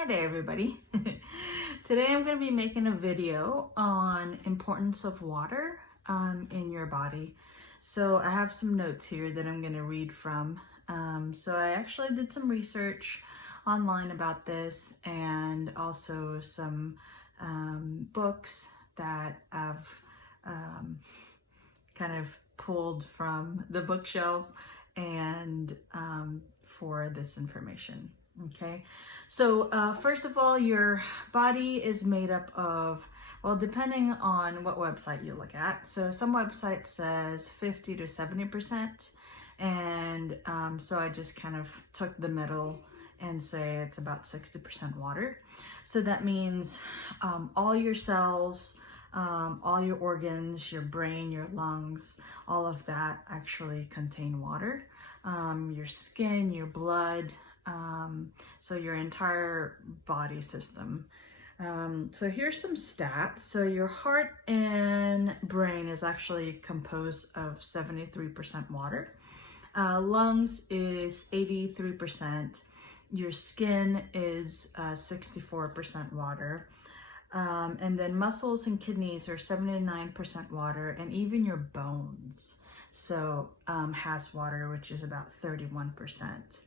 Hi there, everybody. Today I'm going to be making a video on importance of water in your body. So I have some notes here that I'm going to read from. So I actually did some research online about this and also some books that I've kind of pulled from the bookshelf and for this information. Okay, so first of all, your body is made up of, well, depending on what website you look at. So some website says 50 to 70%, and so I just kind of took the middle and say it's about 60% water. So that means all your cells, all your organs, your brain, your lungs, all of that actually contain water. Your skin, your blood, so your entire body system. So here's some stats. So your heart and brain is actually composed of 73% water. Lungs is 83%. Your skin is 64% water. And then muscles and kidneys are 79% water, and even your bones has water, which is about 31%.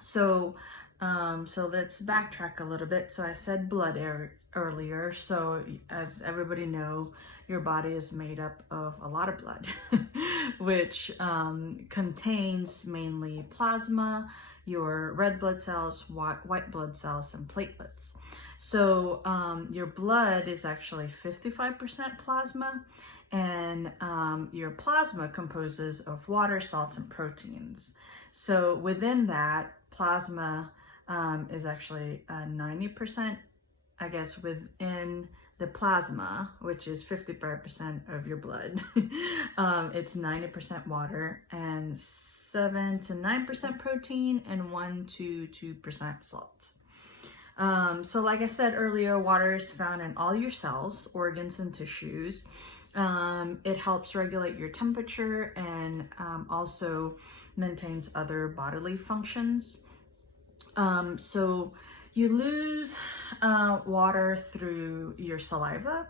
So let's backtrack a little bit. So I said blood earlier. So as everybody know, your body is made up of a lot of blood, which contains mainly plasma, your red blood cells, white blood cells, and platelets. So your blood is actually 55% plasma, and your plasma composes of water, salts, and proteins. So within that, plasma is actually 90%, I guess, within the plasma, which is 55% of your blood. It's 90% water and 7 to 9% protein and 1 to 2% salt. So like I said earlier, water is found in all your cells, organs, and tissues. It helps regulate your temperature and also maintains other bodily functions. So you lose water through your saliva,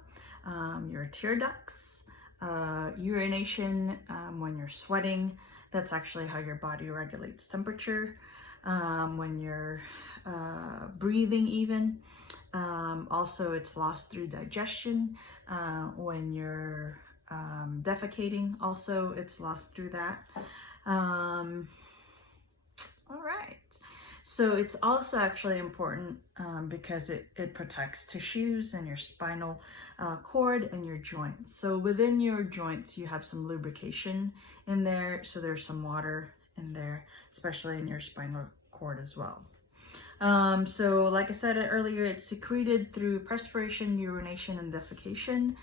your tear ducts, urination when you're sweating. That's actually how your body regulates temperature. When you're breathing even. Also, it's lost through digestion. When you're defecating, also it's lost through that. All right. So it's also actually important because it protects tissues and your spinal cord and your joints. So within your joints, you have some lubrication in there. So there's some water in there, especially in your spinal cord as well. So like I said earlier, it's secreted through perspiration, urination, and defecation.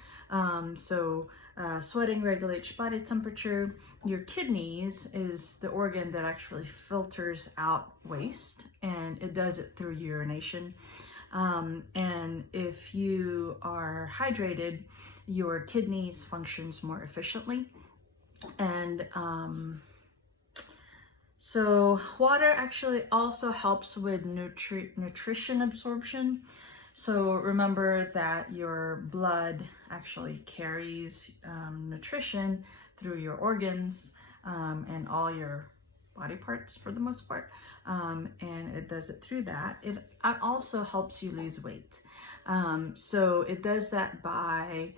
Sweating regulates body temperature. Your kidneys is the organ that actually filters out waste, and it does it through urination. And if you are hydrated, your kidneys functions more efficiently. And so water actually also helps with nutrition absorption. So remember that your blood actually carries nutrition through your organs and all your body parts for the most part. And it does it through that. It also helps you lose weight. So it does that by,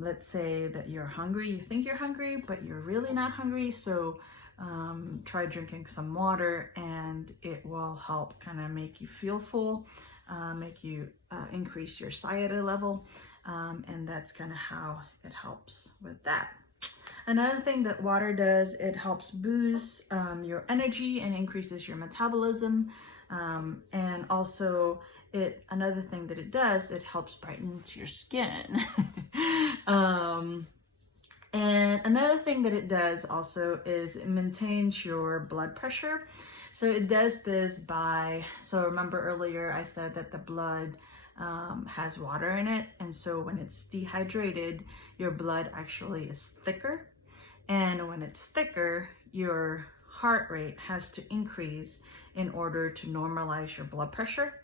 let's say that you're hungry, you think you're hungry, but you're really not hungry. So try drinking some water, and it will help kind of make you feel full, make you increase your satiety level, and that's kind of how it helps with that. Another thing that water does, it helps boost your energy and increases your metabolism, and also another thing that it does, it helps brighten your skin. And another thing that it does also is it maintains your blood pressure. So it does this so remember earlier I said that the blood has water in it. And so when it's dehydrated, your blood actually is thicker. And when it's thicker, your heart rate has to increase in order to normalize your blood pressure.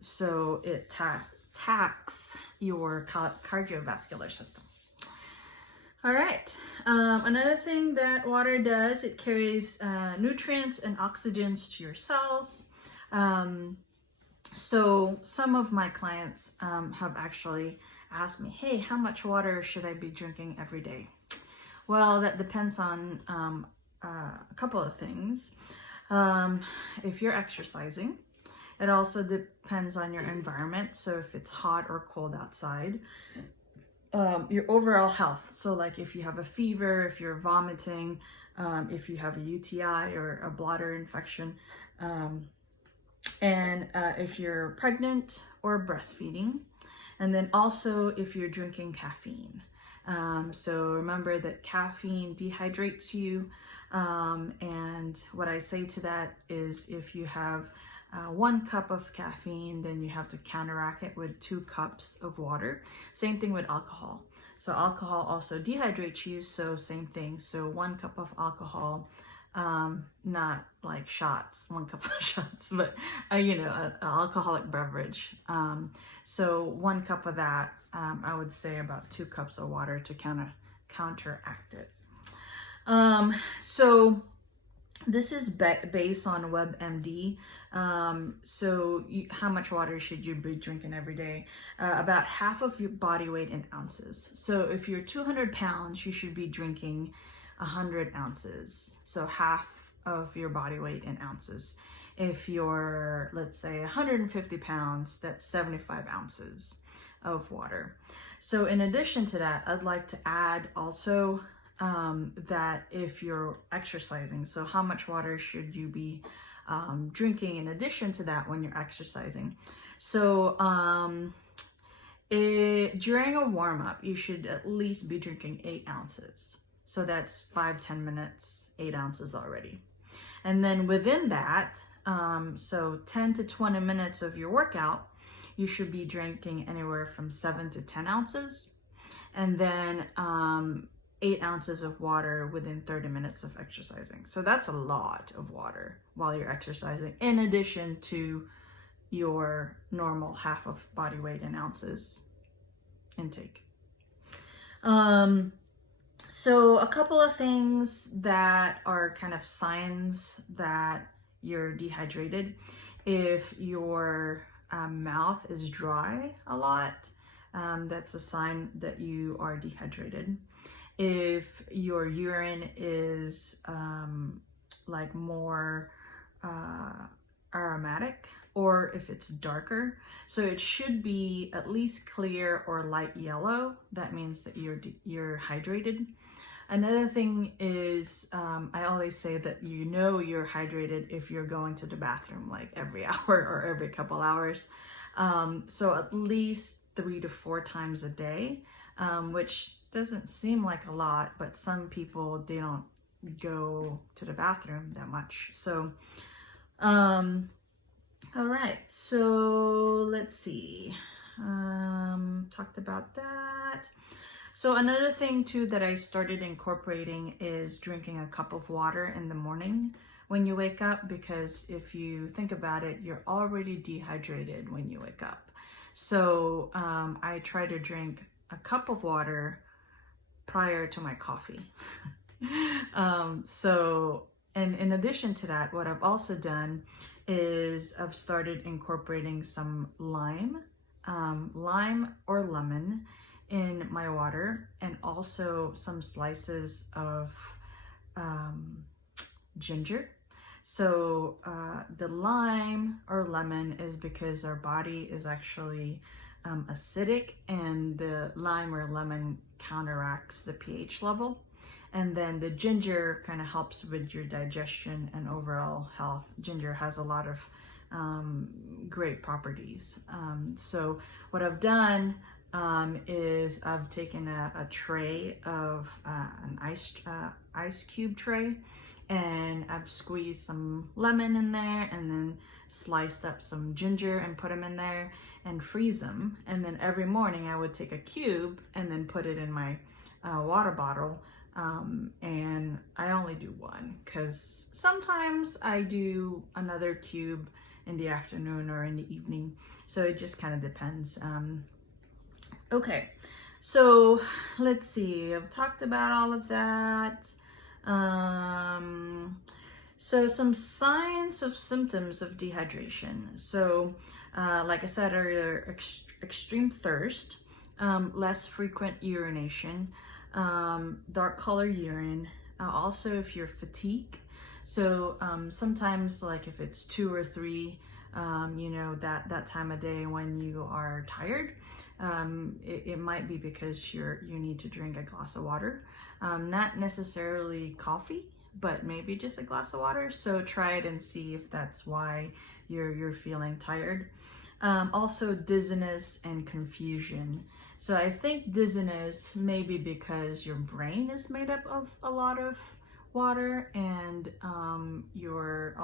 So it tax your cardiovascular system. All right. Another thing that water does, it carries nutrients and oxygens to your cells. So some of my clients have actually asked me, hey, how much water should I be drinking every day? Well, that depends on a couple of things. If you're exercising, it also depends on your environment. So if it's hot or cold outside, your overall health. So like if you have a fever, if you're vomiting, if you have a UTI or a bladder infection, and if you're pregnant or breastfeeding, and then also if you're drinking caffeine. So remember that caffeine dehydrates you, and what I say to that is if you have 1 cup of caffeine, then you have to counteract it with 2 cups of water. Same thing with alcohol. So alcohol also dehydrates you, so same thing. So 1 cup of alcohol, not like shots, 1 cup of shots, but an alcoholic beverage. So 1 cup of that, I would say about 2 cups of water to counteract it. So this is based on WebMD. So how much water should you be drinking every day? About half of your body weight in ounces. So if you're 200 pounds, you should be drinking 100 ounces. So half of your body weight in ounces. If you're, let's say, 150 pounds, that's 75 ounces of water. So in addition to that, I'd like to add also that if you're exercising, so how much water should you be drinking in addition to that when you're exercising? So during a warm-up, you should at least be drinking 8 ounces. So that's 5-10 minutes, 8 ounces already. And then within that, so 10 to 20 minutes of your workout, you should be drinking anywhere from 7 to 10 ounces. And then 8 ounces of water within 30 minutes of exercising. So that's a lot of water while you're exercising, in addition to your normal half of body weight in ounces intake. So a couple of things that are kind of signs that you're dehydrated. If your mouth is dry a lot, that's a sign that you are dehydrated. If your urine is like more aromatic, or if it's darker, so it should be at least clear or light yellow, that means that you're hydrated. Another thing is, I always say that you're hydrated if you're going to the bathroom like every hour or every couple hours. So at least 3 to 4 times a day, which doesn't seem like a lot, but some people, they don't go to the bathroom that much. So, all right, so let's see, talked about that. So another thing too that I started incorporating is drinking a cup of water in the morning when you wake up, because if you think about it, you're already dehydrated when you wake up. So I try to drink a cup of water prior to my coffee. And in addition to that, what I've also done is I've started incorporating some lime or lemon in my water, and also some slices of ginger. So the lime or lemon is because our body is actually acidic, and the lime or lemon counteracts the pH level. And then the ginger kind of helps with your digestion and overall health. Ginger has a lot of great properties. So what I've done is I've taken a tray of an ice cube tray, and I've squeezed some lemon in there, and then sliced up some ginger and put them in there and freeze them. And then every morning I would take a cube and then put it in my water bottle and I only do one because sometimes I do another cube in the afternoon or in the evening, so it just kind of depends. Okay, so let's see, I've talked about all of that. So some signs of symptoms of dehydration. So like I said earlier, extreme thirst, less frequent urination, dark color urine, also if you're fatigued. So sometimes, like if it's 2 or 3, you know, that time of day when you are tired, it might be because you need to drink a glass of water, not necessarily coffee, but maybe just a glass of water. So try it and see if that's why you're feeling tired. Also dizziness and confusion. So I think dizziness may be because your brain is made up of a lot of water, and your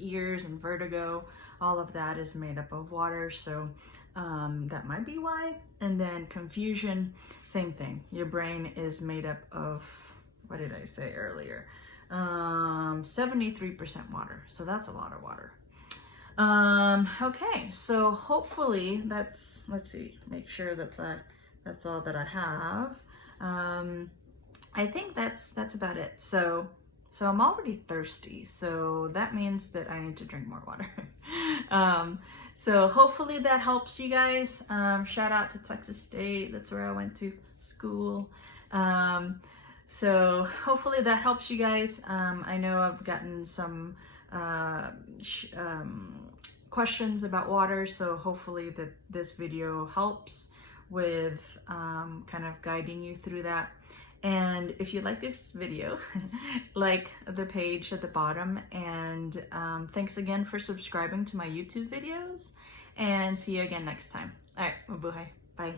ears and vertigo, all of that is made up of water. So that might be why. And then confusion, same thing. Your brain is made up of, what did I say earlier? 73% water. So that's a lot of water. Okay, so hopefully let's see, make sure that's all that I have. I think that's about it. So I'm already thirsty, so that means that I need to drink more water. So hopefully that helps you guys. Shout out to Texas State, that's where I went to school. So hopefully that helps you guys. I know I've gotten some questions about water, so hopefully that this video helps with kind of guiding you through that. And if you like this video, like the page at the bottom, and thanks again for subscribing to my YouTube videos, and see you again next time. All right, mabuhay. Bye.